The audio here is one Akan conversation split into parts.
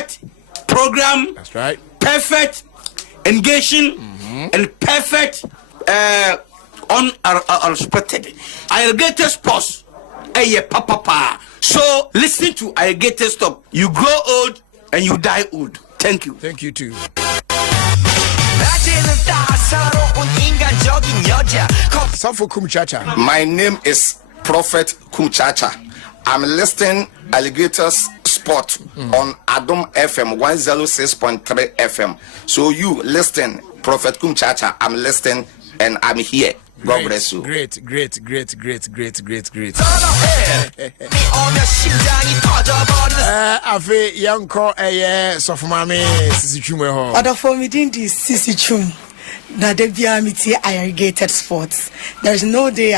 perfect program. That's right. Perfect engaging and perfect unexpected. Irrigated sports. Papa. So listen to Irrigated Stop. You grow old and you die old. Thank you. Thank you too. Safo Kumchacha. My name is Prophet Kumchacha. I'm listing Alligators Sport on Adom FM 106.3 FM. So you listen, Prophet Kumchacha. I'm listening and I'm here. God bless you. Great. Afe yanko sofumame Sisi Chum ho. Other for me din di Sisi Chum. Na de bia miti Irrigated Sports. There is no day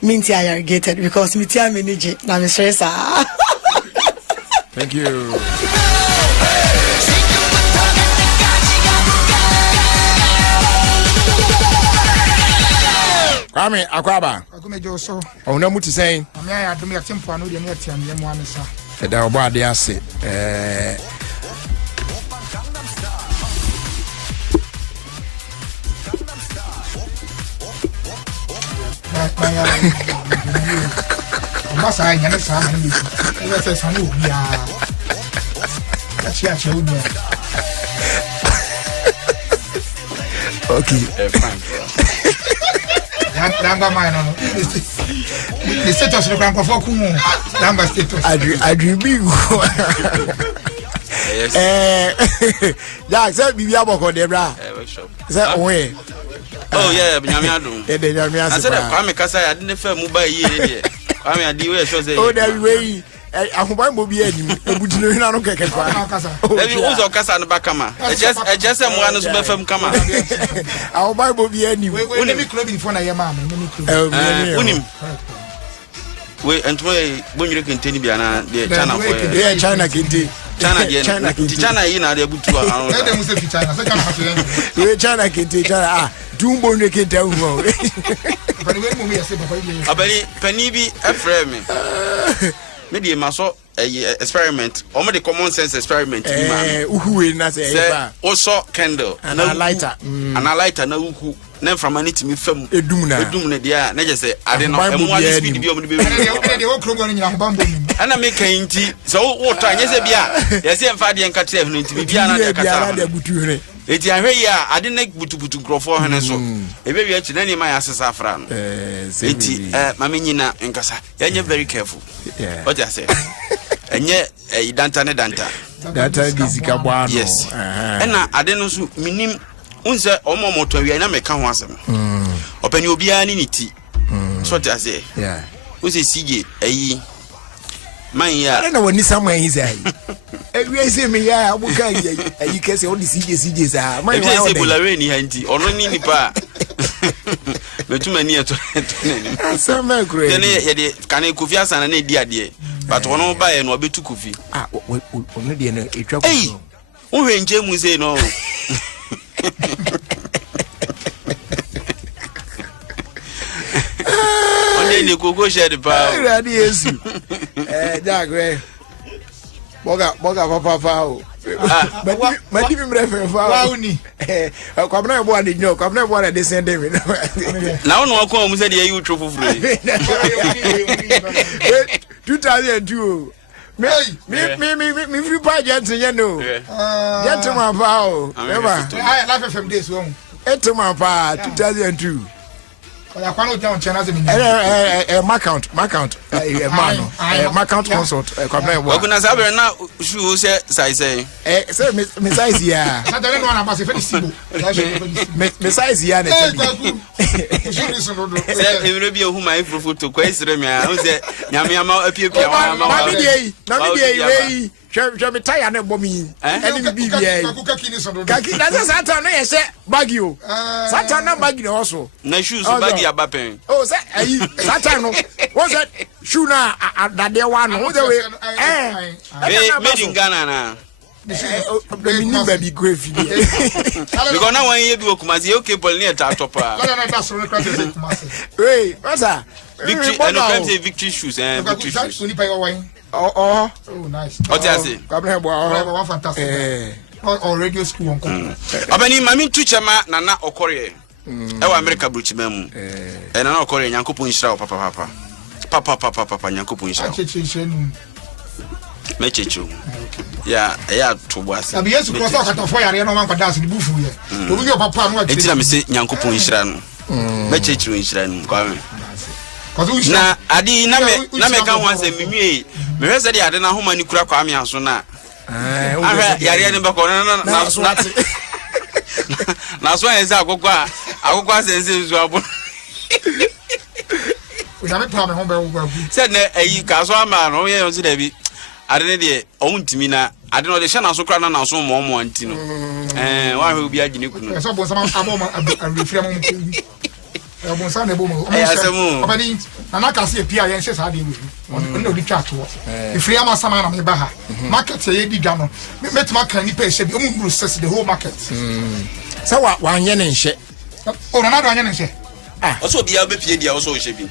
minti Irrigated because miti manage na me stress. Thank you. Kwame Akwaba. Agumejo so. Ona muti saying. Me ya adum ya tempo anu de me tiam ye mo amesa. Eda obo ade ase. Masa anya na sa na mi. E se sa no bia. Achi uni. Okay. Fine. Lamba mai no. The status no kan for ku mu. Lamba status. Adribi. Yeah, say bibi aboko de bra. Workshop. Say owe. Oh yeah, Nyame adum. De Nyame ase. I said Kwame Kasa ya de fa mu ba yie de. Kwame adi we so say. Oh, there we. Ahoban mo bi anim. Ebudino hina no keke kwa. Ebi uzo kasa no bakama. Just mo anu so be fam kama. Ahoban mo bi anim. We me club in phone na ye ma me me club. Unim. We entwe bonwire kenteni bia na de China for. Yeah, China kente. China yi na de butu anu. E dem say fi China, say kan ha to. We China kente China tumbo ne kente hu. But we mo me say papa ile. Abali pani bi efre me. Me dey maso experiment. O me the common sense experiment bi ma. Uhuwe na say ba. Also candle and a lighter. And a lighter na uhu. Na from aniti mi fam. Edum na dia na je say ade no emu ade speed bi o me be. E wo kro go ni nyina bambo mi. Ana me kan nti so wo to anye se bia. Ye se mfa de nka tire hunu nti bia na de kata. Eti ahwe yi a ade na butubutu grofo hene so. Ebe wi achi na ni ma ya sesa afra no. Eti mama nyina nkasa. Ya nye very careful. What you say? Enye danta ne danta. Danta gizika bwa no. Yes. Ena ade no so minim unse omo moto wi na meka ho asem. Opani obi a ni ti. So what you say? Yeah. Unse CJ ayi man ya. I don't know when someone is aí. We say me ya abuka yi kese o di CJ sa. Man ya say bulare ni hanti. Ono ni nipa. Metuma ni eto nani. Asama kure. Then ye de kan Kofi Asana na edi ade. But ono ba ye no obetu Kofi. Ono de no etwa Kofi. Hey. Wo hwenje mu say no. Ni koko share pa. Ready Yesu. Jagwe. Boga papa o. But give him reference for. Wa uni. Kwabna ebo ade nyo, kwabna ebo ade send me. Na wono akọ mu say de you true fufure. 2002. Me free pa gentle you know. Gentleman pa o. Remember? I life FM days won. Gentleman pa 2002. Akwano down channel me. My count consult kwabna ebo. Okuna sabe na shoe say say me size ya. Saturday no na pass fe sibo. Me size ya na say. Say e bi ohu my photo kwa isire me a say nyame ama apiepia wa ama. Na me dey we hwe me tire na ebo mi. Eni bi bia. Kaki na say Satan no ye say bagi o. Satan na bagi no so. Na shoes bagi abapen. Oh say ayi Satan no. What say shoe na adade wa no. What we made in Ghana na. Me ni baby go fi. Because now when you be Kumasi okay Paul near tatopa. Hey, what's that? Victory and no say victory shoes and victory shoes. Oh, nice. What I say? One fantastic. Or radio school on Abani mami tuchama nana okore. Ewa America bruchimemu. Nana okore nyankopon hira papa. Papa nyankopon hira. Mechechu. Yeah, to boase. Abi Yesu cross out for yare no man kwa dance ni bufu ye. To bi your papa no enti na me se nyankopon hira no. Mechechu hira no kwa me. Na adi na me kan wan se mimie. Me hwe se de ade na homa ni kura kwa me aso na. Yare ne bako na so eza akokwa sense nzu abo. Na me pa me ho be wo. Said na ayi ka so ama no ye yonzi da bi. Ade ne de ontimi na ade no de hye na so kra na so mo anti no. Wa hwe obi agine kunu. So bon sama abo ma refree mo ko. Bon sama ne bo mo. Obadi na ka se pia ye hye sa de wi. On odi twa to. Refree ama sama na me ba ha. Market ye di dwa no. Metima kan ni pe hye bi o mu process the whole market. So wa anye ne hye. O na do anye ne hye. Also be able pie dia also hye bi.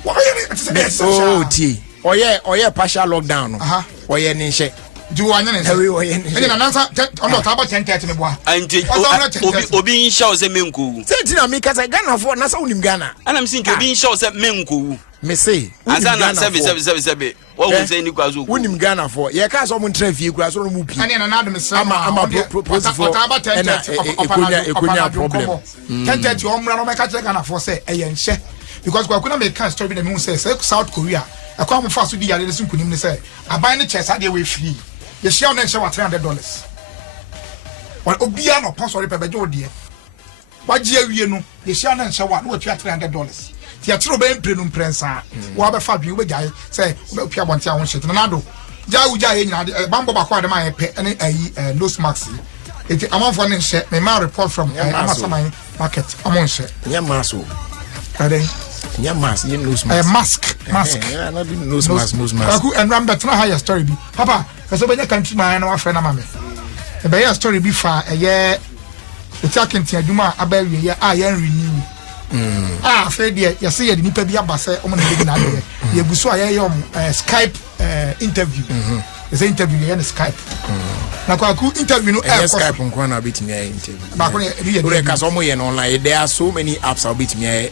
Oh tie. Oye partial lockdown no. Oye ne hye. Do anye ne hye. Oye ne hye. Enya na nansa on do taba 10:30 me boa. Anti obi nsha o se menko. Senti na me ka say Ghana for na sa unim Ghana. Ana me sin obi nsha o se menko. Me say. Ansa na 7. What we say ni kwazo. Unim Ghana for. Ye ka so mo ntrafie kura so no mu pi. Anya na adom se ama propose for. Taba 10:30 Ekonya problem. 10:30 omra no me ka check Ghana for say eye nhye. Because kwa kuna me ka story na me say South Korea. Akwa mo fa so di yare sun kunim ne say aban ne chesa de we free. Ye share na nhye wa $300. Wa obia no pon sorry pe beje odie. Wa je awie no ye share na nhye wa no tua $300. Ti atro be mpre no mprensa. Wa be fa dwen we gyae say we pia bonte a won shit na do. Ja u ja ye nyina bambo ba kwa de ma ye pe ene ayi nose mask. Eti amanfo ne nhye me ma report from Amasaman market amon nhye. Nya maso. Ade nya mask ye nose mask. Mask. Yeah, na be nose mask. Aku and ram bet na higher story bi. Papa, so be country man na wa fe na ma me. E be ya story bi fa eye etiakenti aduma abawie ye a ye renew. Fe de ye say ye de nipa bi abase o mo na be na de. Ye guso a ye Skype interview. It's an interview ye na Skype. Na kwa ku interview no Skype nko na bit me interview. Ba ko ye ka so mo ye no online. There are so many apps I'll bit me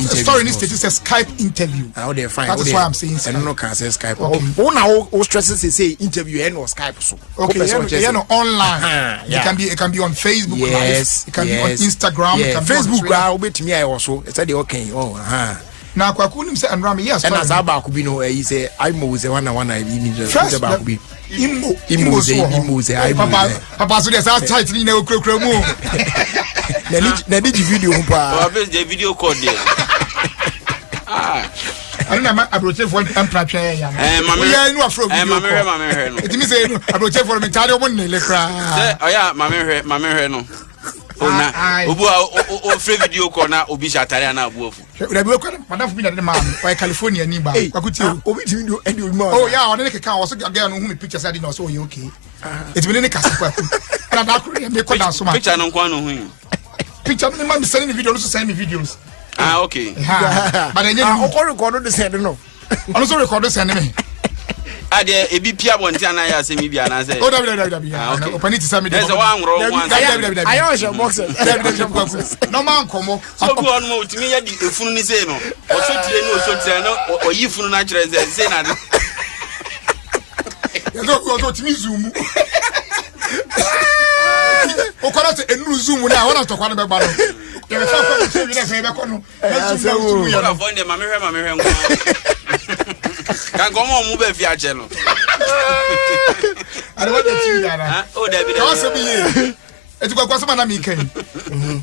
story in this state says Skype interview. How they find that is why I'm saying Skype. And no can say Skype. Oh now o stresses say interview and or Skype so. Okay, you know online. It can be on Facebook. Yes. It can be on Instagram. Yeah. It can Facebook. Be on bit me also. It's the okay. Now kwa kunim say Andram yes. And as aba be no he say I mo say one need first about be. Imo say I papa so there's that title in okra mu. Na did video pa. The video call there. I don't know about for empathy ya. Yeah, no afro. Mama no. It means say no about for me tell one le kra. Oh yeah, mama no. Ona obu o free video call na obi shatare na abu ofu. We be call madam for me na man why California ni ba. Kwakuti obi timi do and you mo. Oh yeah, on the can also girl no who me pictures adi no so you okay. It be ne kase kwaku. Na da kuri me call dance so man. Picture no kwa no hu. Picture me man send me videos, send me videos. Okay. But then you record the send no. Also record send me. Ade ebi pia bonti ana ya se mi bia na say. Oh da. Open it to send me. There's one row one. I always boxes. No man komo. So go on mo timi ya di efunu ni say no. Oso tire no oyi funu na kire say na. Go timi zoom. O kwara se enu zoom na wona to kwara be ba no. You be fa ko bi na fe be ko no. Zoom you na phone de mama hwe ngo. Kan go mo mu be fi a che no. I don't want to see that. Oh David. Ka se bi ye. Eti kwa so na mi kan.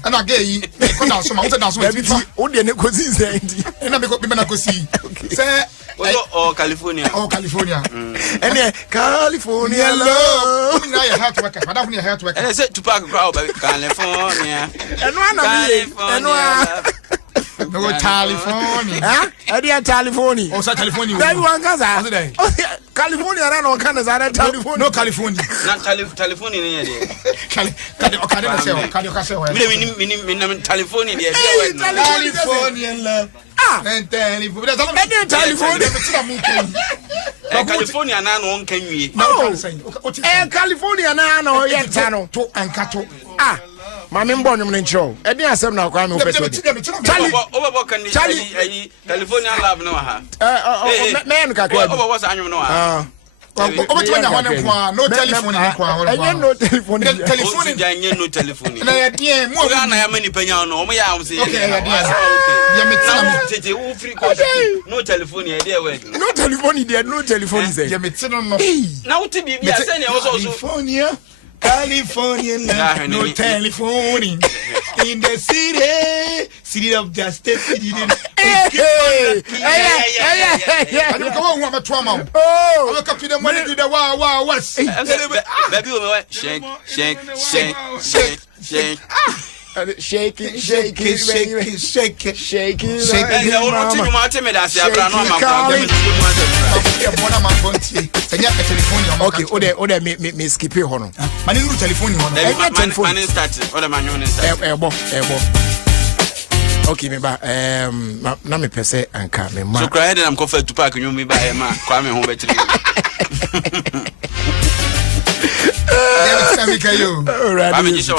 Ana ga yi ko na so ma, wo se na so bi o de ne ko si se ndi. Na me ko bi na ko si. Say California. California. And California love. Na ya heart worker. Madam ya heart worker. And say Tupac crowd California. And one of no California. California. Oh, so California. Everyone can say. California na no can say California. No California. Na California ni dey. California. California dey. California love. California. California na no kan wie. California na no yenta no to ankato. Mami mbɔ nwom ne nkyerɛw ɛde asɛm na akwa me wopɛ sɛ Charlie California lab no ha mɛyɛ no kakra bi obo sa nwom no ha obetuma nya hɔ kwa no telephone ni kwa hɔ ɛnyɛ no telephone telephone ɛnyɛ no telephone na yɛ deɛ mu ga na yɛ mani panya no ɔmo yɛ am sɛ okay yɛ metina mo tete wo free course no telephone yɛ deɛ word no telephone deɛ no telephone sɛ yɛ metina no na wo te bibia sɛ ne wo so California, no telephone in the city of justice. Hey. I don't come on, I'm a trauma. Oh, I'm a copy the money to the wow, what's baby, shake. Shake it. Okay, ode me skip it hono. Mani ru telephone hono. Mani start. Ode manyo start. Ebo. Okay, me ba na me pese anka me ma. So cry head am kofa tu park nyu me ba e ma kwa me ho be tiri. I'm just so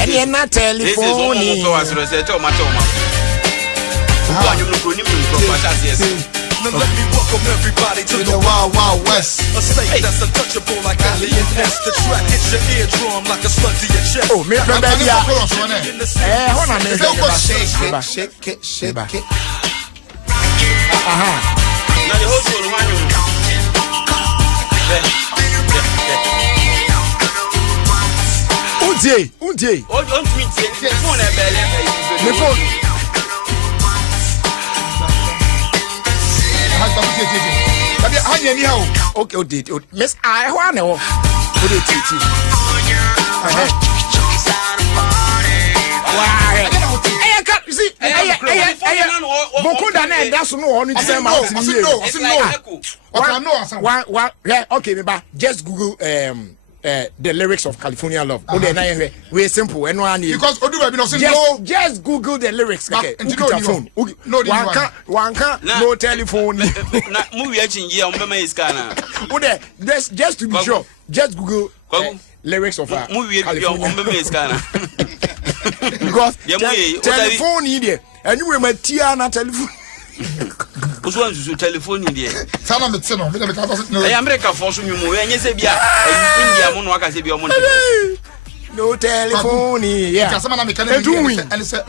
and not telephone. Let me welcome everybody to the Wild West. A state that's untouchable like alien nest. The track hits your eardrum like a slug to your chest. Oh, me from baby. Hold on, shake it. Now the whole school Untie. On tweet phone e bele. Me phone. Okay, Miss I want to. Okay, just Google the lyrics of California Love. We're simple. Because just Google the lyrics. Okay, phone. One can't no telephone. Just to be sure, just Google lyrics of California. Because telephone here, and you were my Tiana telephone. Who's one to telephone in there? Sana metino, me I am America for some you move, and you say, India, Monwaka, say, your money. No telephone here. Casama mechanic doing, and it's a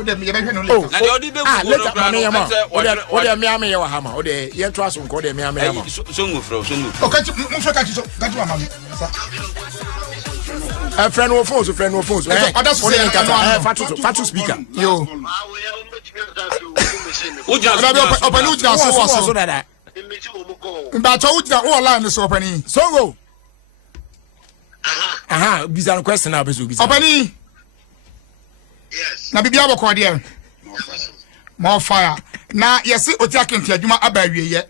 what a mammy or hammer, or the year trust and call them mammy. A friend or phones, Fatu speaker. Yo. Songo. Bizarre question now, Opening. Yes. Now, be able to more fire. Now, yes, Otakin Tiajuma Abaye yet.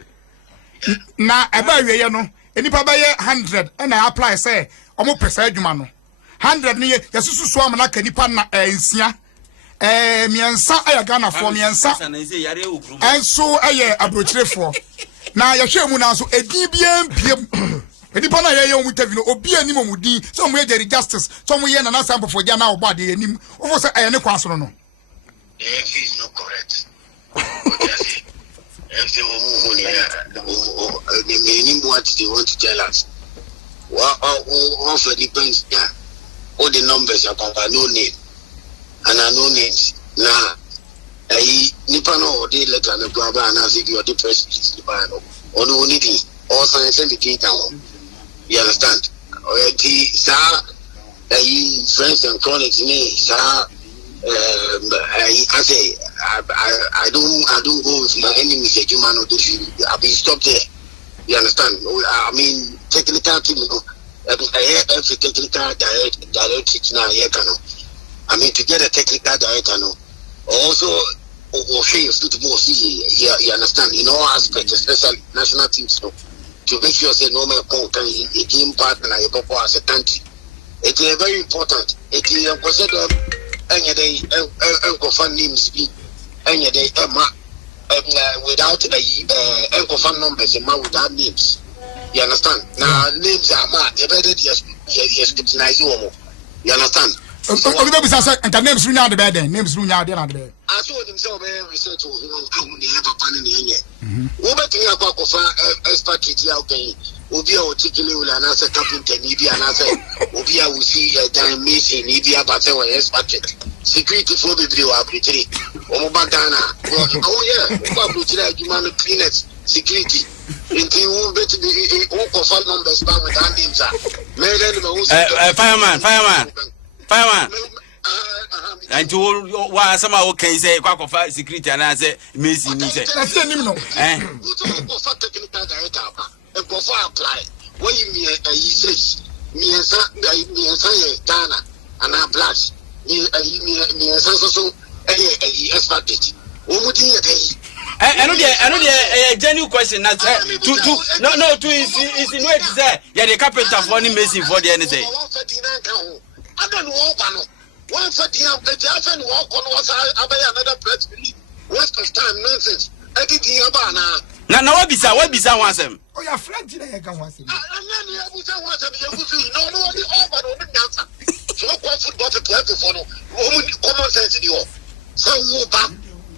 Now, Abaye, no, any Pabaya 100, and I apply, say, almost per Jumano. 100 near the Susu Swam like any partner, miensa aya Ghana for miensa and so aya abrochire for na ya hwe mu na so edibiem piem edipa na ye mu interview obi anim omudi so mo ye justice so mo ye na sample for dia na obade anim ofo say aya ne kwaso no is not correct MC the meaning what they want to tell us what for depends all the numbers are no name and I know names. Now, Nipano, they let an Ababa and I think you're the press, or no needing, or science and the data. You understand? Already, sir, friends and chronics, sir, I say, I don't go with my enemies, a human or this. I'll be stopped there. You understand? I mean, technical team, every technical direct now, I mean, to get a technical director, also, or fails to more you understand, in all aspects, especially national teams, to make sure say no man can a team partner as a country. It is very important. It is considered any day, names be any day, without Encofan numbers and without names. You understand? Now names are mad. You better scrutinize you. You understand? And names ring out the bed. Names ring out the bed. I saw himself research who have a pan in the end. Over to your cock of expatriate okay. Obia will take you and answer carpenter, Nibia and answer. Obia will see a time missing Nibia, but they were expatriate. Security for the blue arbitrary. Omobadana. Oh, yeah. About human cleaners. Security. Into you better be all confirmed numbers down with our names. Fireman. And to why somehow can say Quack security and I say Missy. That's the name. Technical director and go for apply. What you mean? He says, me and say Dana and I blast. Me and so expected. What would you say? I know the genuine question. That's to insinuate that yeah, the carpenter for any messing for the anything. I don't know. One for the often walk on was another press release. Waste of time, nonsense. I did the Abana. Now, what be once him? Oh, you're French, I can once him. And then you have to watch him. No, the over on the answer. So, what football to play for common sense in you. So, who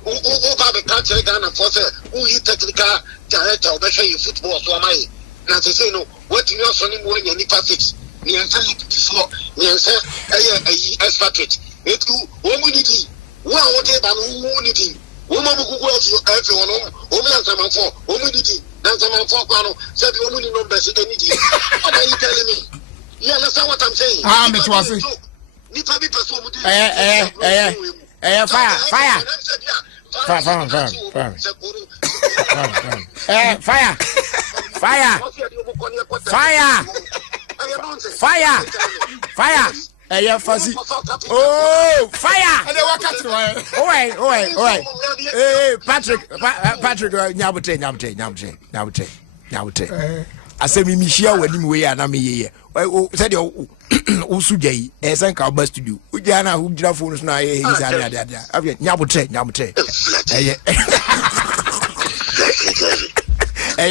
the country Ghana for who you technical director of the football so am I. Now, to say no, what you know, Sonny when you need passage. Ni answer before ni answer expatriate etu omunidi wa ode ba omunidi wo ma buku ko efi wono omu answer man for omunidi answer man for kwa no say the omuni numbers enidi what are you telling me? You understand what I'm saying? Me too say ni pa bi person omudi Fire! Hey, Fuzzy. Oh, fire! Oh, hey, Patrick, Nyabute. I said, Michelle, when you were an army. Said you, Usujay, a sanka bus to do. Ujana, who did phones now, he's Nyabute. Cool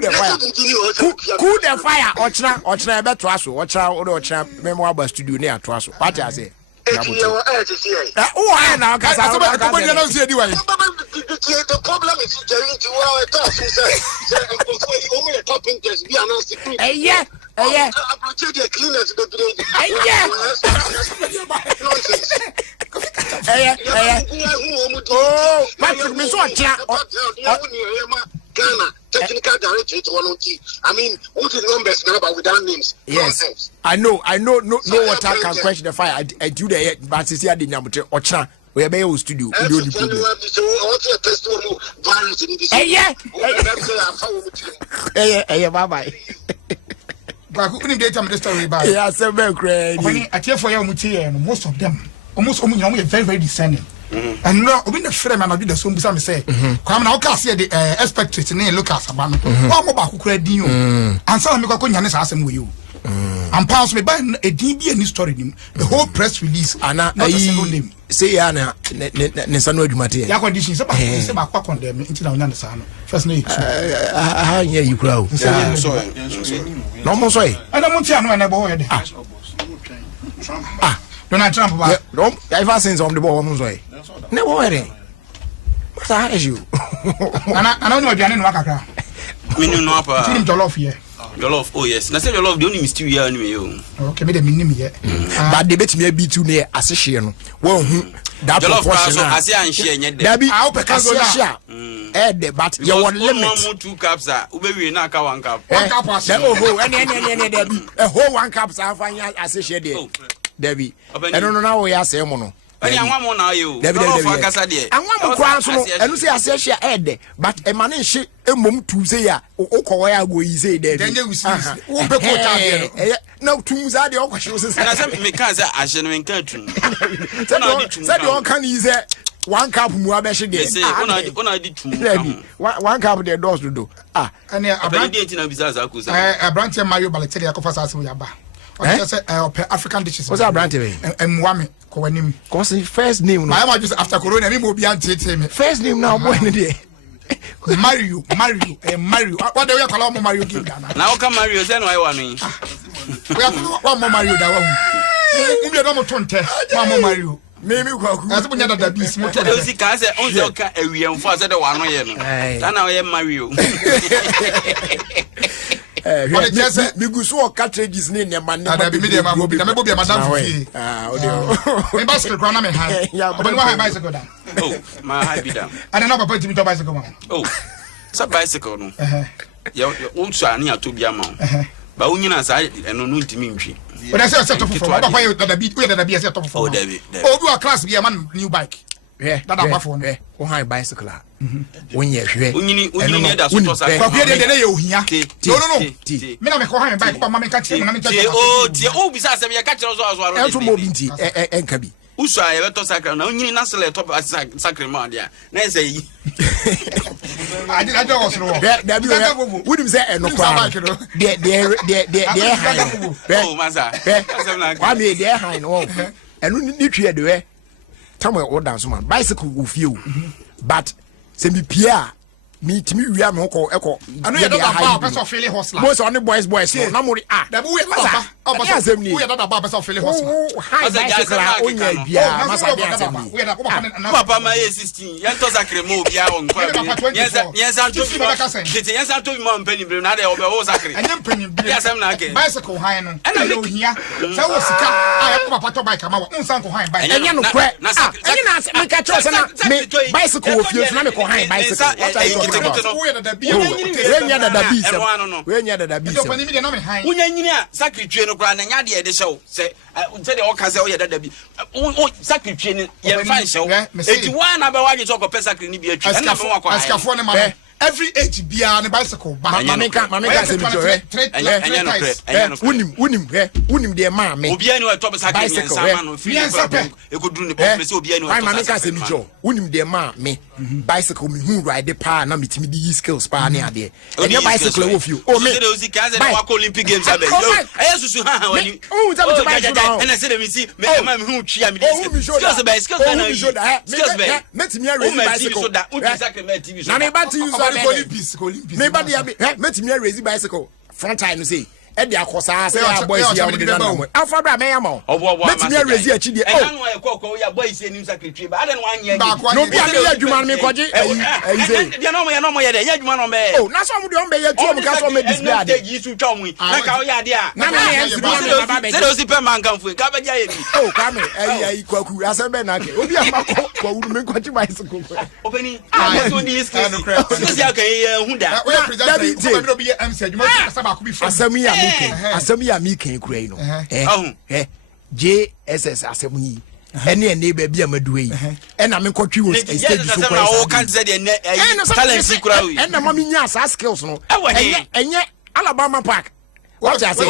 the fire. Cool the fire. Ochna bet twaso. Ochna memoir bus to do near twaso. What I say? Oh, I know. The problem is only a top interest. We are not secret. Yeah. Oh, Patrick, Miss Ghana technical director to one. I mean, what the numbers now, but without names. Yes, nonsense. I know. No water can quench the fire. I do the but see, I didn't know Ochna. We are able to do. We don't problem. Bye. But who couldn't get the story about? Yeah, several crazy. I tell for you, most of them, almost very, very discerning. And no, we the frame and I did the same some say. Come now, can see the expected name look at Sabano. One more who credit you. And some make a conyanis ask him with you. And pass me by a DB and story him. The whole press release and not a single name. Say Anna Nesano Dumati. Your conditions about on them until I understand. First name. How hear you grow? No more say. I don't want to know an boy. Donald Trump. Ever since on the ball, never worry. What are you? And I don't know if you're in Wakaka. We know no Jollof here. Jollof, oh yes. Now say Jollof, the only mystery here anyway. Okay, me the minimum yet. But the bet me be too near association. Well, that Jollof, I say I'm sharing it. Debbie, I'll pick a share. But you want limit. 2 cups are we not 1 cup. 1 cup was a whole 1 cup. I find associated. Debbie, I don't know now we are saying mono. I want more now you. Debbie, I want to and say I say she head, but a man is a mum to say, oh, go easy there. Then you see, no, tombs are the occasions. And I said, because I shouldn't encourage. Said you can easy 1 cup more beshi dey. Say when I did 2. 1 cup the doors to do. And a brand Mario Balotelli Akofasa Asu Yaba. I say African dishes. What's that brand name? Mwame ko wanim. Cause first name. My mama just after corona me mo bi antete me. First name now boy ne dey. Mario. What do you call Mario game Ghana? Now come Mario say no I want me. We have one more Mario da one. We don't tonte. One more Mario. Maybe kwaku. As bunya da beast motor. They see can say on say ka ewiemfo say the one no ye no. That na we Mario. Me go so cartridges ne ne man. Na be me dey man go be. Na me go be madam fi. O me bicycle kwa na me high. But no high bicycle down. Oh, my high be down. And na papa timi to bicycle man. Oh. Sa bicycle no. Ya o so ani atobia ma. Ba unyina sa eno no ntimi ntwi. But I say set up for papa you that be set up for. Oh, David. Oh, do a class be a man new bike. Yeah. That am for no. O high bicycle. When you hwe. Unyini da so to sa. Kwa dey dey you ohia. No. Me na me ko high bike papa me ka tire na me tire. Oh, tie o bisa se me ka tire so aso enso mo binti enka bi. Usua ye beto sakra na unyini na sele top sakra ma dia. Na say yi. I don't was no. There be we dim say enokwa. There high. Oh, masa. Wa me there high no. Enu ni twie de we. Tamo o dance man. Bicycle wo fie o. But se mi pia me timi wia me ko eko. Anu ye da ba person feeling hustler. Most on the boys na mo da bu we papa. Oh, person we da ba person feeling hustler. High bicycle onya bia masa bia we da ko papa ma 16 yan to sakre mo bia on kwa. Yensa to bi yensa to bi mo mpani bre na da obe wo sakre. Anya mpani bre. Ya sam na ke. Bicycle high no. Ana no hia. Se wo sika ya ko papa to bike ma wo unsan ko high bike. Anya no kwe. Anya na me ka tro se na me bicycle wo fie na me ko high bicycle. Wenya da bi se. Unya nyini a sakretwe no kra na nya de hyew se de o ka se o ye da bi. O sakretwe ni ye fa hyew. Eti wa na be wa je to ko pesa sakre ni bi atwi. Na me wa ko. Askafo ne ma. Every age bia ne bicycle ba. Mama ka se mi jore. Anya no kre. Unim de ma me. Obi ani wa to be sakre ni sama no free. E ko duru ne po se obi ani wa to. Mama ka se mi jore. Unim de ma me. Bicycle me hu ride pa na me timi di skills pa ne ade. Enya bicycle wo fio. O me se de ozi ka se wa ko Olympic games abe. Yo, aye susu ha wani. O ta me bicycle. Ena se de mi si me ma me hu twia me di. Skills be skills na. Skills be. Metimi a raise bicycle. Na me ba ti use Olympics. Me ba dia metimi a raise bicycle. Front time say e dey akosa say our boys here we dey know. Alpha bra me yama. Metimi a raise achi dey. Oh, na no ekoko ya boys here nim secretary ba ade no anya. No bi a dey adwuma me koje. Say dia no mo ye dey adwuma no be. Oh, na so mo dey on be ye tu mo ka so me display ade. Yi su twa mu. Na ka o ya ade a. Na me yan say do si pe man kan fu. Ka ba ja ye bi. Oh, ka me ai kwaku asembe na ke. Obi amako kwa wuru me kwachi bicycle. Obeni. So di skills. Skills ya kan hu da. We present ko be be MC adwuma ka ba ko bi from. Asemi ya mi kan kura yi no JSS asemu yi ene ba bia maduwe yi ena me kwatwi wo stage so kwa o kan say de talent kura yi ena ma mi nya asa skills no enye Alabama Park what I say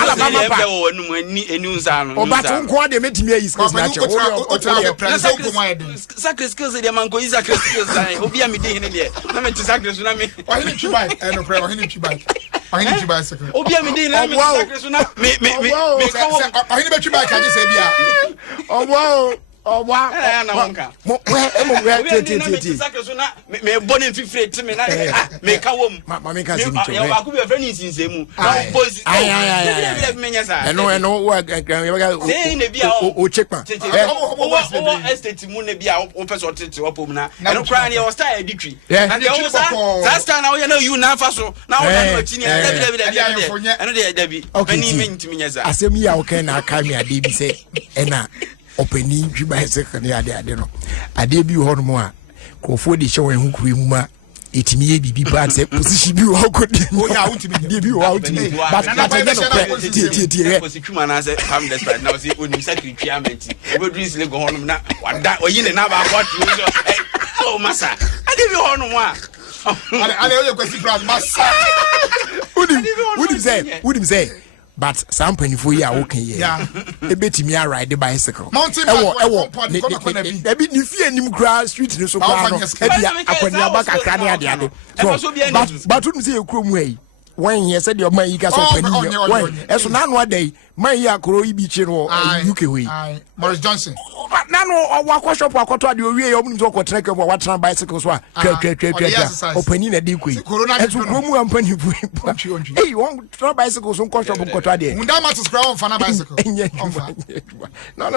Alabama Park o enu nsa no o batu nko de metimi ayi skills na che skills de man ko yi skills sai obi a me de hene de na me skills na me o hene chibai eno pre o hene chibai Ohini chibai second. Obi a me dey na me sakre so na me ohini be chibai ka je se bia. Owa na wonka. Mo ti sakre so na me boni fifre ti me na me ka wom. Ma me ka se mi ya wa ku be friend nsensemu. Na boys. Ai. Me nya sa. Eno wa say ne bia o checkman. O estate mu ne bia o person tete opom na. Eno kra ne o style editri. Na de o sa style na o ye na you na fa so. Na o na machine eno de dabi. Bani me ntimi nya sa. Asem ya o kan na aka me ade bi se ena openi dwi bicycle ne ade no ade bi ho no mo a kofo de hye wen hukuru mu ma etimi ye bibi ba se position bi ho ko de o ya utimi bi ho utimi but na te no tie ko si twuma na se am despite now say onim secretary amenti obedris le go ho no na wada oyi ne na ba kwatu so oh masa ade bi ho no mo a ale o ye kwesi brand masa would say but some penifo yi a wokan ye ebetimi a ride bicycle ewo ebi ni fie nim kra street ni so kra no ebi akwani aba kakra ne ade so but would say ekro mu ayi when you said your man you got when eso na no dey man ya kro ibi chi no UK we Morris Johnson na no wa shop akoto ade owie ye omni to kwotena ke wa tran bicycle so opani na dey koi eso kromu ampani bu eh won tran bicycle so shop akoto ade unda ma to scroll on fana bicycle no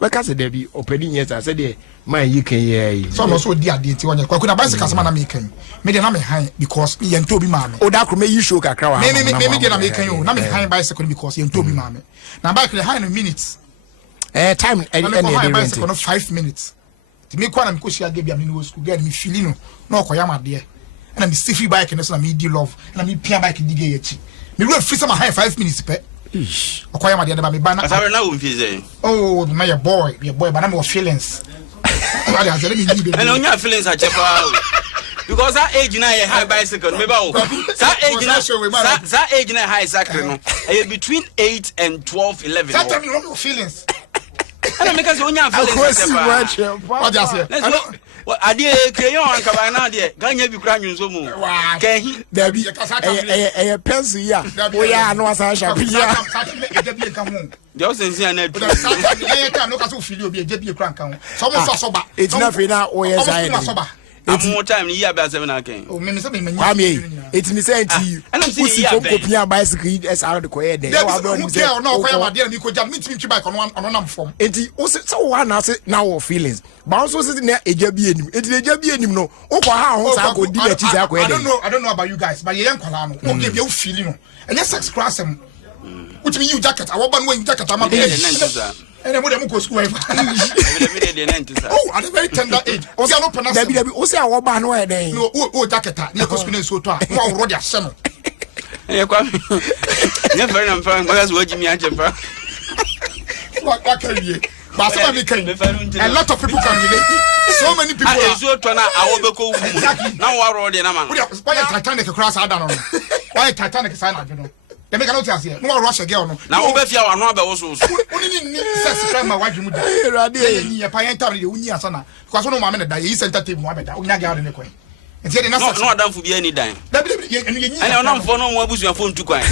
because there be opani yes I said there man you can hear so no so di ade ti wonya kwaku na bicycle sama na me kan me dey na me han because me yento bi ma me o da kro me yi show kakra wa me dey na me kan yo na me han bicycle because yento bi ma me na bike the han minutes time any bicycle no 5 minutes ti me kwa na me ko shia ge bia me no school get me feeling no okoya ma de na me stiffy bike no so na me di love na me pia bike di ge yachi me run free sama han 5 minutes pe okoya ma de ba me ba na asabe na wo mfize oh my boy but na me feelings and on your feelings are cheaper because that age na high bicycle maybe that age na high cycle no between 8 and 12 11 that time you know feelings and make us on your feelings what just here what ade crayon an ka ba na de ganya bi kra nwunso mu kan hi da bi pencil ya o ya no asa sha bi ya de sense na adu ya time no ka so feel obi eje bi kra kan so mo so ba etina fe na o yes I Amu time ni ya ba 7 again. Oh, me say me manya. Kwame, it me say nti. Usi from kopia bicycle SR de koye de. Wa do ni say. No koye ma de mi ko jam, me timi twi bike ono nam form. Enti usi so wa na say na wo feelings. Ba also say na eja bi enim. Enti eja bi enim no. Wo kwa ha ho sa ko di na chi sa koye de. I don't know about you guys, but ye yankwala no. Wo give you feeling no. And yes sex class em. Which mean you jacket, I want one jacket am and then we go school. Oh, at a very tender age. O say no pronounce. Debi o say awo ba no e den. No, o jacket a, na go school so to a. Mo already asem. Eh kwa. Ne very na mfa, because we jimi ajefa. What can you? But some me can. A lot of people can relate. So many people are so to na awo be ko wu. Na wa ro de na man. Why Titanic cross ada no. Why Titanic sign ada no. They make no sense here. No rush girl no. Na wo be fia wa no aba wo so. Oni ni sex crime ma waju mu da. Rade. Ni ya pa yen tam de unyi asana. Because no ma me da yi center table wa be da. Onya girl de ne kwan. Enti de na sex. No adam fu bi ani dan. Da bi eni ani onam fo no mo abusu fo ntu kwan.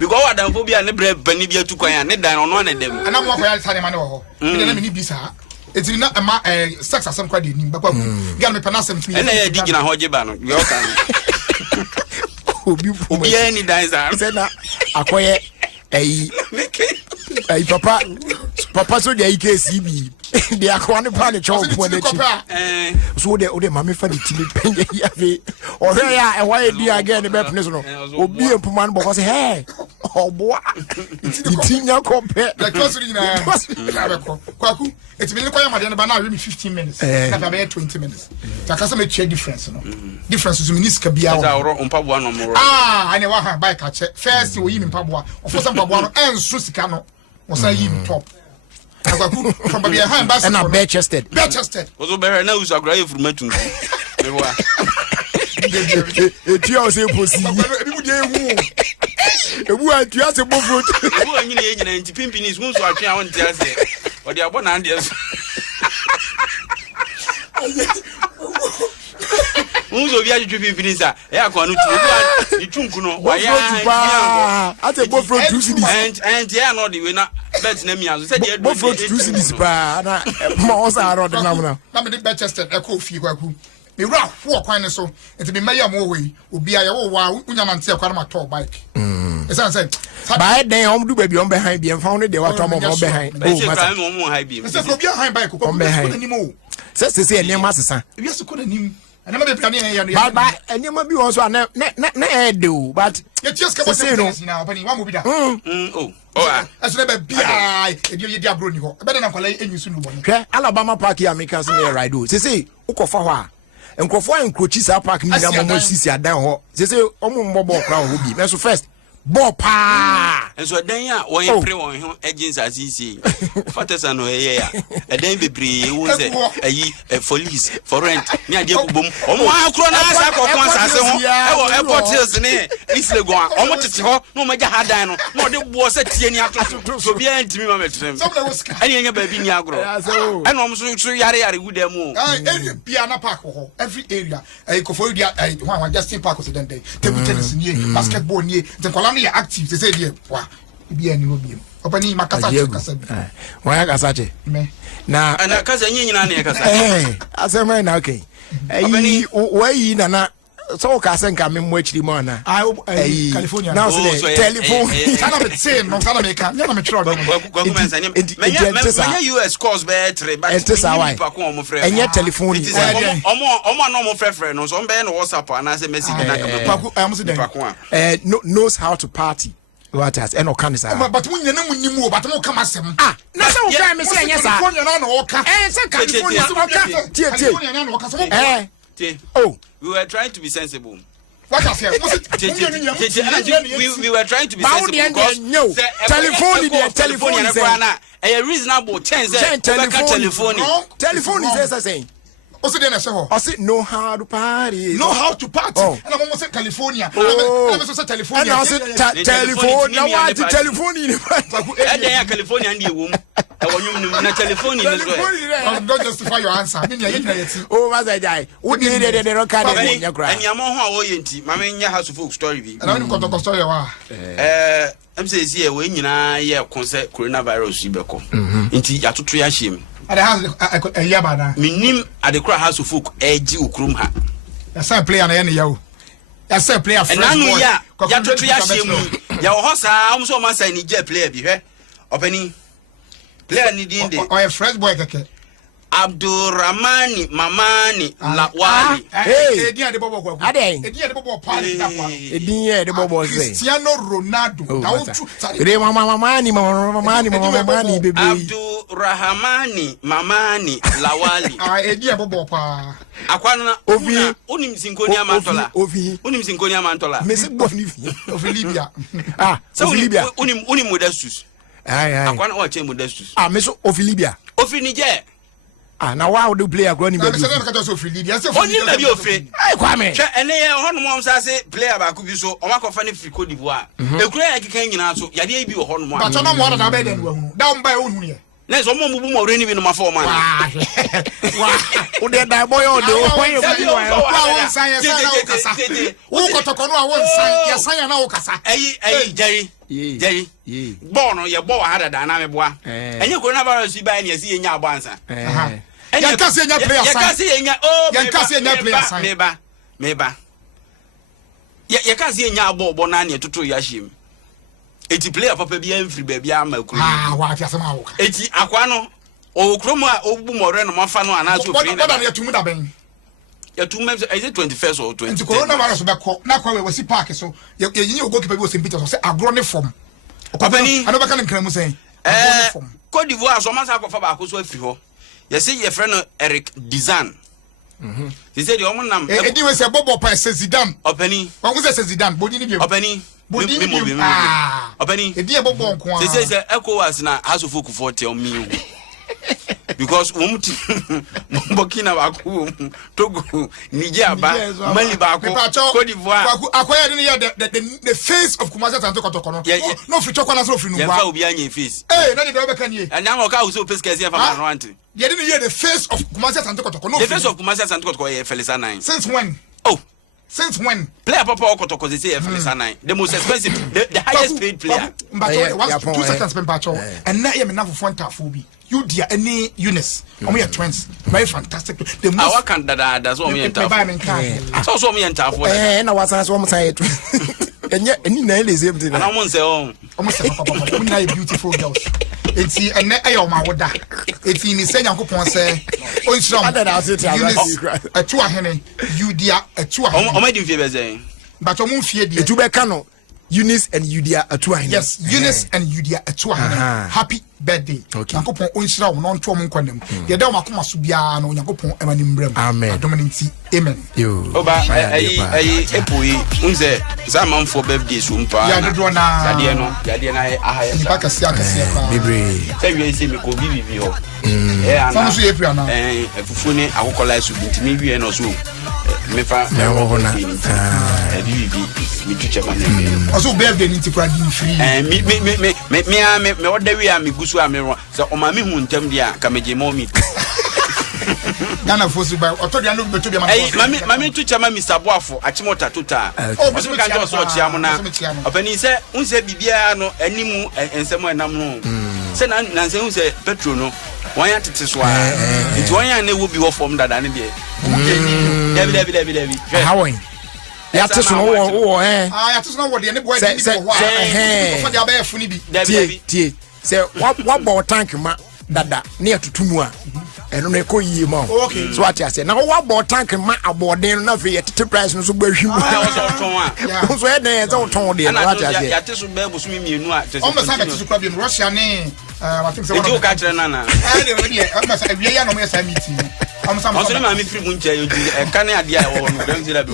Because adam fu bi ani bre bani bi atu kwan ani dan ono na dem. Ana mo akoya sane ma ne wo ho. Me na me ni bi sa. Eti na ma sex asem kwa de ni bakwa ku. Girl me pa na asem timi. Ena ya digina hoje ba no. Yo kan. Obi any dancer say na akoye papa so dey KCB dey akwa ne pa ne chop mo na chi so dey mama fa the timi penye ya fe ohwe ya e wa edi again be pene so no obi empuma no because hey oboa itinya kope the close ring na kwaku eti me kwa yamade na na 15 minutes na be 20 minutes takasa me check difference no difference so me niska bia wo mpaboa no mo ane wa ha bike ache first wo yi me mpaboa ofo sa mpaboa no enso sika no wo sa yi me top akwaku from bia ha embassy na bare chested ozo be na usu agra efurumatu me wa etu o se posi ebi mu dey hu ebu atu ase bofrot ebu anyi na enyina nti pimpini so nso atwe a won ti ase odi abo na ande so unzo bia twetwe pimpini sa e akwa no tu ni twunku no wa ya ate bofrot 2 cities and ya no de we na bet na mi azo se de bofrot 2 cities pa na mo sa ro de na me de Manchester e ko fi kwaku me ra ho kwan ne so enti me maye mo we obi aye wo wa unya na nte kwa na to bike say by then om do baby on behind bi emfa no de wa to mo behind oh masa mo high bi say ko bia high bike ko ni mo say enema sesa ebi so ko ni mo ana ma be plan ya no ba enema bi won so na de o but ye tias ka say no na opani wa mo bi da asle be bia e di abro ni ho e be na kwala enyu su no bo ni hwe Alabama Park ya Americans na ride o say ukofa ho a enkofo enkrochi sa park ni na mo sisi adan ho say omo mbobo kra ho bi me so first Ball pa. And so then ya when pray on him agents as he say. Fathers and yeah. And then be brave was a police for rent. Near the boom. Oh, Crona airport hills ne Isle go. Almost no matter how dino. No, the was a tiania so be an to me. Any baby Niagro. And almost so yari with them. Every piano park, every area. A Kofodia, one just in park was then day. Table tennis near basketball near the Columbia active. They say, wow, be any will be. Opening Makasachi. Why Kasachi? Now, and a cousin in as a man, okay. Why Nana? So Kasan coming much the morning. California now telephone. Same, no America. Never mature. US calls better, but and yet telephone is normal friend. No, some band WhatsApp and as a message knows how to party. What has and can say, but when you know when you move, but no come as them. Ah, that's what I'm saying. Yes, California. Oh, we were trying to be sensible. What I said, we were trying to be sensible because telephone is a reasonable telephone is saying. Also, then I say, know how to party. Know how to party. And I almost said California. I said telephone. And I said telephone. Now what the telephone in the California and the woman. Telephone. Don't justify your answer. Oh, was I die? What did they rock out in your cry? And Yamaha, my main house of folk story. And I'm going to story. I'm saying, here, when you know, concert coronavirus, Ibeko. Into Yatu at the house a yabana. Minim at the crowd house of folk, edgy Ukrumha. That's a player on any yo. That's a player. And now, Yatu Triashim, Yahosa, I'm so much I need a player be here. Opening player needing or a fresh boy. Abdul Rahmani Mamani Lawali. Hey, dear the Bobo. Ade. Dear the Bobo party. Dear the Bobo. Cristiano Ronaldo. Mamani, baby. Abdul Rahmani Mamani Lawali. Ah, dear Bobo pa. Akwana Ovi Unim Sinkonia Mantola. Unim Sinkonia Mantola. Miss Bonifi of Libya. Ah, so Libya. Unim Modestus. Akwana or Chain Modestus. Ah, Miss of Libya. Of Niger. Ah, now why would you play a grown man? Only maybe afraid. I come and they are one more say player back could be so or Marco Fanny Frico d'Ivoire. The crack came in answer, Yadi be a horn one. But no more than I made them down by own here. There's one more rainy in my former. Who did that boy on the way of Jerry, Bono, your boy had a dynamic one, and you could never see by any see in your banza. And you can't see your player, you can't see in your you can't see your player, maybe. You can't see in your boy Bonani to Yashim. It's a player for baby free baby. I'm a what you somehow. It's Aquano, or Chroma, or Boomer, Mafano, and as you your 2 months, is it 21st or 20? Coronavirus back now, we see park, so you go to people in Peter, say, I've grown it from. I never can claim saying, Cote d'Ivoire, so much I go for back, who's with you. You see your friend Eric Dizan. He said, your own number. And you say, Bobo says Zidane. Opening. What was that Zidane? Bodini. Opening. Opening. A dear Bobo. He says, Echo was now House of Folk for tell me. Because Burkina Faso, Togo, Niger, Mali, Cote d'Ivoire, acquired the face of Kumasi Santo. No free chocolate, no free no behind your face. Eh, and now I also piss Cassia from Aranti. You didn't hear the face of Kumasi Santo. The face of Kumasi Santo Felisa 9. Since when? Oh, since when? Player Papa Okotoko say Felisa 9. The most expensive, the highest paid player. But once 2 seconds spent Pacho, and now you have enough for Tafubi. You dear any Eunice, we are twins, very fantastic. The most I can't that's what me and Tafu. So me and Tafu. And I was as one side. And yet, any nail is empty. And I won't say, oh, almost beautiful girls. It's a net my water. It's in the same coupon say, oh, it's wrong. A 2 henny, you dear, a 2 hundred. But I'm fear the 2 becano. Eunice and Yudia Atuahine. Yes, Eunice and Yudia Atuahine. Happy birthday. Nyankopon onhyira wo no nto mo nkwanam. Ye da makoma so bia no Nyankopon emanim brem. Amen. Adominti. Amen. Yo. Oba ai epoi unze zaman for birthday so mpa. Ya dodo na. Yade na ahaya. Ni baka sia pa. Bibre. Say we say me ko bibi ho. Ana so ye pia na. Efufu ni akokola so ntimi wie no so. Mefa na wo hona. Bibi mi tuche ma. Also birthday ni tikura di free. Me order we am gusu am ro. So o ma me hu ntam dia ka meje mo mi. Ghana fosu by otodia no beto bia ma. Mami tuche ma Mr. Boafo achimota tota. O so kan jo so chia mo na. Opani se unse bibia no animu ensemo enam no. Se na nse unse petro no. Wanya tete so a. Nti wanya na wo bi wo form dada ne de. Dabi. How are ya te so wo ya te so no wo de ne boy de ni wo ho. For the abaya funi bi. Tie. Se wa bo tank ma dada ne atutumu a. Eno ne ko yie ma. So what you say? Na wa bo tank ma abodin na fe tete price no so gba hwi. So e den so ton de na what you say? Ya te so be bosu mi mienu a. O me sa be te so kwa bi Russia ne I think so. Ejo ka kire nana. O me sa wie ya no me sa meeting. O me sa mo so ma mi free mu nche yo e ka ne ade a wo no dem zira bi.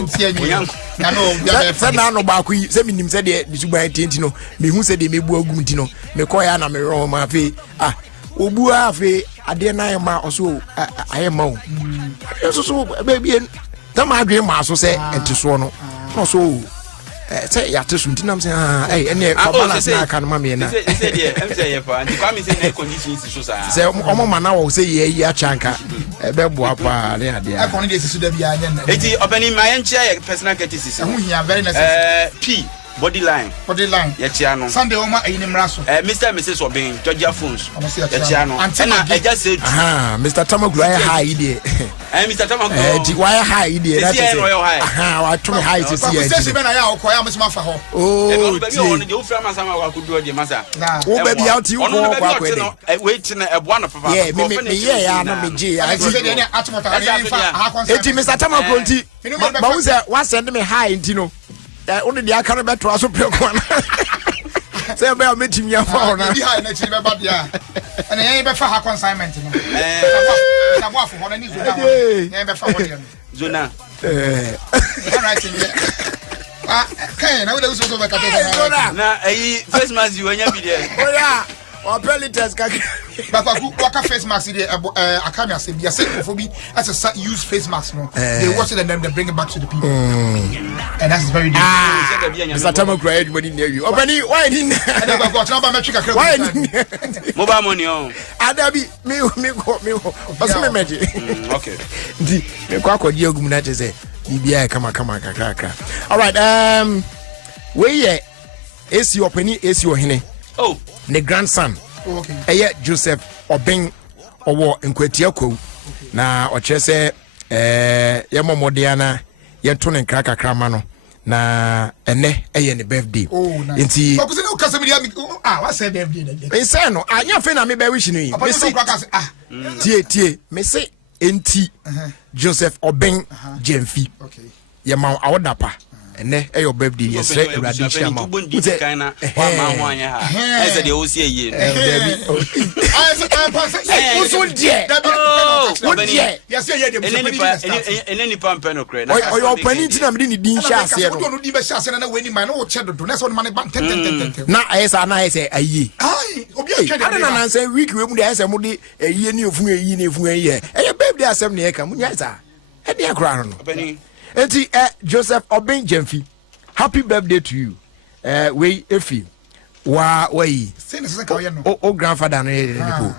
Ya no se na no ba ko yi se minim se de bisuban tenti no me hu se de mebu agum ti no me ko ya na me ro ma fe obu afi ade na ma oso ayema o so baby tam adwe ma so se enti so no so say ya tesu ntinam say ene fa balance na kan ma me na say dey em say ye fa anti kwa me say na conditions so sa say omo mana wo say ye yi achanka be boa pa ne ade a kon dey sisu da bia anya na eti opening my enche personal courtesy hu hia very necessary p body line ye chia no Sunday oma ayi nimra so Mr. Mrs. Obin Georgia phones ye chia no na e just say Mr. Tamaglu ay high dey Mr. Tamaglu di why high dey that is wa to me high see here say be na ya okoya mo ma fa ho oh baby on dey ofra masama wa kudu dey masa wo baby out you go kwa kwede wait na ebo na papa me ye ya na me je ya eti Mr. Tamaglu nti ba wo say wa send me high nti no only the aka no beto aso preko na say be metimi afa na bi ha na chi be ba bia na yen be fa ha consignment no na bo afo ho na ni zona ho yen be fa ho dem zona right in there kai na we dey so be ka na face mask you anya bi there oya o peliters ka Papa, waka face mask here. Akami say be xenophobia as a use face mask. No, they wash it and then they bring it back to the people, and that's very dangerous. Mr. Tamo cried money near you. Obani, why didn't? Why didn't? Mobile money on. Adabi, me. What's my magic? Okay. The Quaco Diogum that is it. BBI, come on. All right. Where ye? Is your penny? Is your henny? Oh, the grandson. Okay. Eye Joseph Obeng owo nkwatiako na oche se ye momodiana ye to ne nkra kakra no na ene eye ne birthday nti okuze no kasa media wa say birthday na me say no anya fe na me be wish no yi me say tie me say enti Joseph Obeng Jemfi okay ye ma awodapa ene e your birthday yesterday Eradi Shama uze kana wa ma ho anya ha ese de o sie ye uso die yes ye de eneni pampe no kre na o pani ntina me ni din sha ase no no di be sha ase na weni man no che dodo na so man ban na esa na ese ayi obi a twa de na say week we mu de ese mu de ayi ni ofun ayi ni ofun ayi e birthday asem na e ka mu nya esa e de akra no enti Joseph Obeng Jemfi, happy birthday to you. We efi wa yi. O grandfather no ye ko.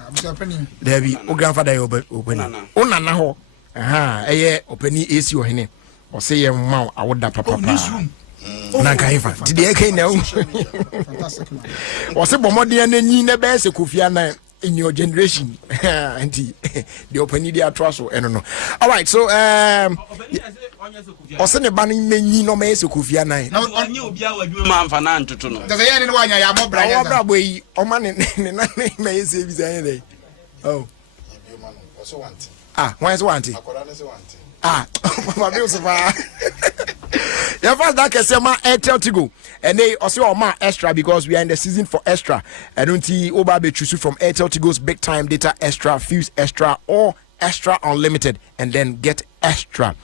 Debi o grandfather ye openi. O nana ho. Eye openi esi o hene. O say ye ma awoda papa. Na kaifa. Ti de kai na o. O say bomode na nyi na be se Kofia na in your generation. Auntie the openi dia traso no. All right, so Ose ne bani menyi no me se Kofia nan. Na onye obi a wadwu ma mfa na ntoto no. Dese ye ne wanya ya mo bra ya. Wa bra boyi o ma ne na me ese bi zan ye. Oh. Why is want? Papa bi so fa. Ya fa da kese ma Airtel Tigo. and they also are extra because we are in the season for extra. I don't see Obabe choose from Airtel to goes big time data extra, Fuse extra, or extra unlimited, and then get extra.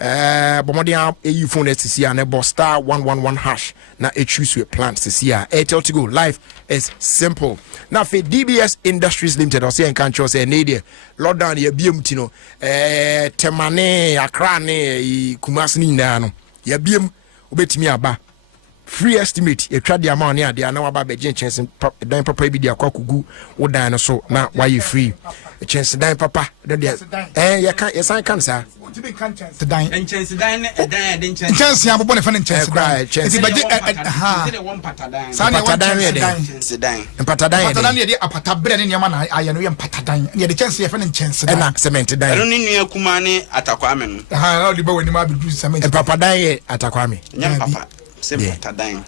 Bomodia EU phone SCC and a star 111 hash. Now it choose your plan CCR. Airtel to go life is simple. Now for DBS Industries Limited, or say in country say Nadia, lockdown ya BMTino, Temane, Akrane, Kumasni Nano, ya BM ubetimi aba. Free estimate, you try the amount here, they are now about the chance and then papa be the akugu or dinosaur. Now, why you free? A chance to die, papa. Then, you can't, yes, I can, sir. To die and chance to die, chance. I'm going to find chance. Chance and Patadine, a patabred in Yamana, I know you Patadine. Yet the chance of finding chance and cemented. I don't need Kumani at Aquaman. How do you might do something? Papadine at Aquami. Papa. Patadine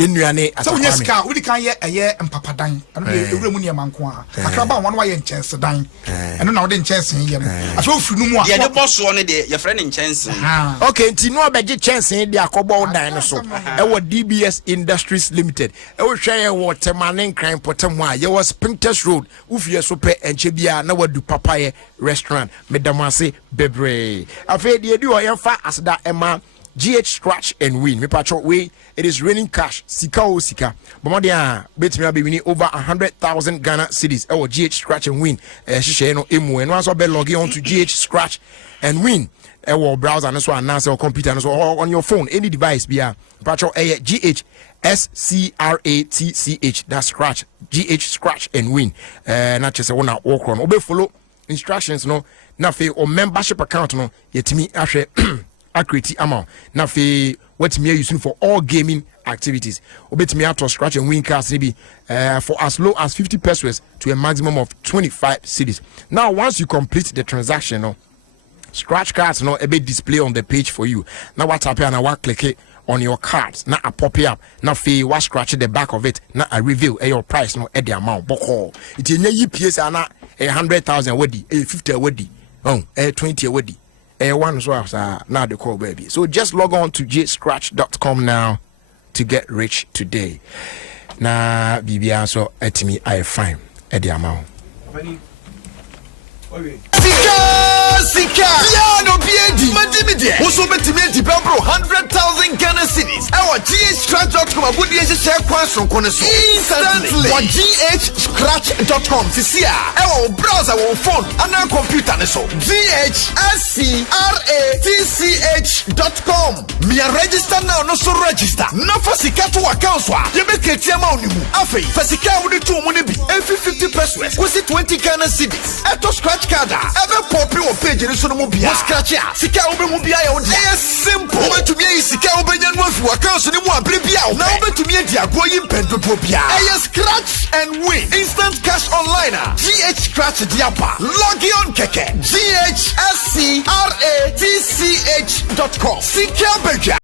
in Yane as so yes, car, we can't yet a year and Papadine. And the Romunia Manqua. I crab on 1 way in chance to dine. And now then chance in here. I told you no more. Yeah, the boss wanted your friend in chance. Okay, Tino Beji chance in the Akobo dinosaur. Our DBS Industries Limited. I will share what Temanin crime Potamwa. You was Pinterest Road, Ufia Sope and Chibia, now do Papaya restaurant. Medamase Bebre. I've heard you do a far as that Emma. GH Scratch and Win. Me patch way. It is raining cash. Sika o sika. Bomodia bet me be winning over 100,000 Ghana cedis. Oh, GH Scratch and Win. She no emu. And once I be logging on to GH Scratch and Win. Browser and so announce or computer and so on your phone, any device. Be a patch GH SCRATCH. That's Scratch. GH Scratch and Win. Not just a one walk on. Obe follow instructions. No, nothing or membership account. No, yet me actually. Accurate amount. Now, what me using for all gaming activities. Obet me out to Scratch and Win cards maybe for as low as 50 pesos to a maximum of 25 cedis. Now, once you complete the transaction, Scratch cards a bit display on the page for you. Now, what happen? I will click it on your cards. Now, I pop it up. Now, what scratch the back of it. Now, I reveal your price. No, at the amount. Boko. It's in your PS and 100,000 wedi, 50 wedi, 20 wedi. One as well, now the call baby. So just log on to jscratch.com now to get rich today. Now, BBA so at me, I find at the amount. Sika! Yeah, no BD. Madimide. Also betimenti bro 100,000 Ghana cedis. Our GHScratch.com abudi share kwaso koneso. Instantly. For GHScratch.com sisia. Our browser our phone and our computer neso. GHScratch.com. Me a register now no so register. No for sika to account so. You make ketiama onimu. Afi, for sika wudi to money be. Every 50 pesos. We see 20 Ghana cedis. Eto scratch card. Ever poppy or page in the mobile. Scratch ya. Sika mobile. Yes, simple. Over to me, Sika Obenyan was for accounts and more Bribia. Now over to me, dear going pen to Popia. Scratch and win. Instant cash online. GH Scratch Diapa. Log on Keke. GHSCRATCH.com. Sika Beja.